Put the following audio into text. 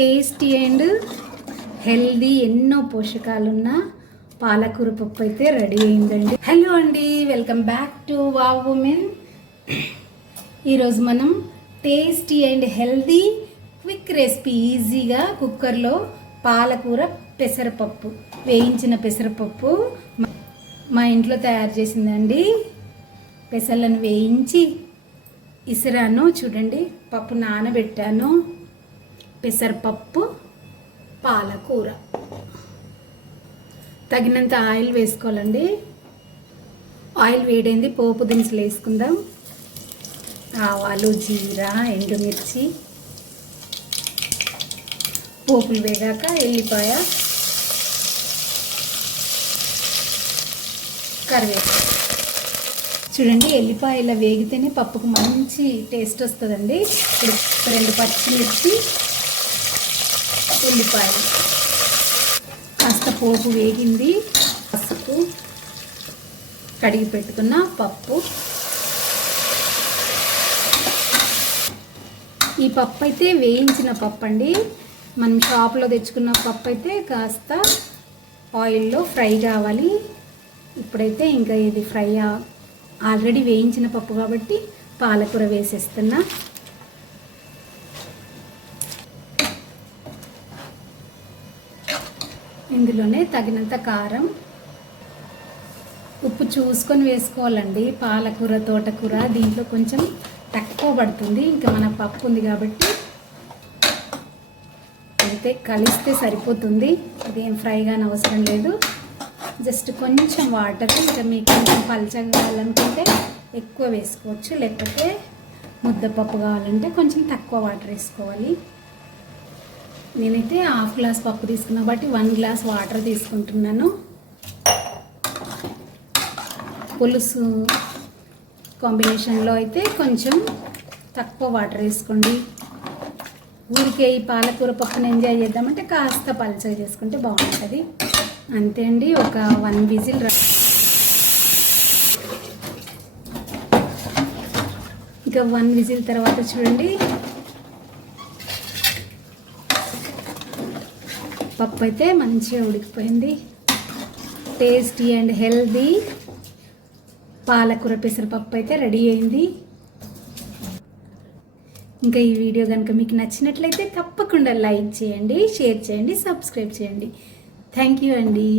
Tasty and healthy ఎన్నో పోషకాలున్న పాలకూర పప్పు అయితే రెడీ అయిందండి. హలో అండి welcome back to wow women ఈరోజు మనం tasty and healthy quick recipe ఈజీగా కుక్కర్లో పాలకూర పెసరపప్పు వేయించిన పెసరపప్పు మా- మా ఇంట్లో తయారు చేసిందండి. పెసలను వేయించి ఇసిరాను చూడండి పప్పు నానబెట్టాను. పెసరపప్పు పాలకూర. తగినంత ఆయిల్ వేసుకోవాలండి. ఆయిల్ వేడైంది పోపు దినుసులు వేసుకుందాం. ఆవాలు జీరా ఎండుమిర్చి. పోపులు వేగాక ఎల్లిపాయ కరివేపాకు. చూడండి ఎల్లిపాయ ఇలా వేగితేనే పప్పుకు మంచి టేస్ట్ వస్తుందండి. ఇప్పుడు రెండు పచ్చిమిర్చి ఉల్లిపాయలు కాస్త పోపు వేగింది. పసుపు కడిగి పెట్టుకున్న పప్పు. ఈ పప్పు అయితే వేయించిన పప్పు అండి. మనం షాప్లో తెచ్చుకున్న పప్పు అయితే కాస్త ఆయిల్లో ఫ్రై కావాలి. ఇప్పుడైతే ఇంకా ఇది ఫ్రై ఆల్రెడీ వేయించిన పప్పు కాబట్టి పాలకూర వేసేస్తున్నా. ఇందులోనే తగినంత కారం ఉప్పు చూసుకొని వేసుకోవాలండి. పాలకూర తోటకూర దీంట్లో కొంచెం తక్కువ పడుతుంది. ఇంకా మన పప్పు ఉంది కాబట్టి అయితే కలిస్తే సరిపోతుంది. ఇదేం ఫ్రై కానీ అవసరం లేదు. జస్ట్ కొంచెం వాటర్ ఇంకా మీకు కొంచెం పలచగా కావాలనుకుంటే ఎక్కువ వేసుకోవచ్చు. లేకపోతే ముద్దపప్పు కావాలంటే కొంచెం తక్కువ వాటర్ వేసుకోవాలి. నేనైతే హాఫ్ గ్లాస్ పప్పు తీసుకున్నా బట్టి వన్ గ్లాస్ వాటర్ తీసుకుంటున్నాను. పులుసు కాంబినేషన్లో అయితే కొంచెం తక్కువ వాటర్ వేసుకోండి. ఊరికే ఈ పాలకూర పప్పును ఎంజాయ్ చేద్దామంటే కాస్త పలచగా చేసుకుంటే బాగుంటుంది. అంతే అండి ఒక వన్ విజిల్ ఇంకా వన్ విజిల్ తర్వాత చూడండి. పప్పు అయితే మంచిగా ఉడికిపోయింది. టేస్టీ అండ్ హెల్దీ పాలకూర పెసరపప్పు అయితే రెడీ అయింది. ఇంకా ఈ వీడియో కనుక మీకు నచ్చినట్లయితే తప్పకుండా లైక్ చేయండి షేర్ చేయండి సబ్స్క్రైబ్ చేయండి. థ్యాంక్ యూ అండి.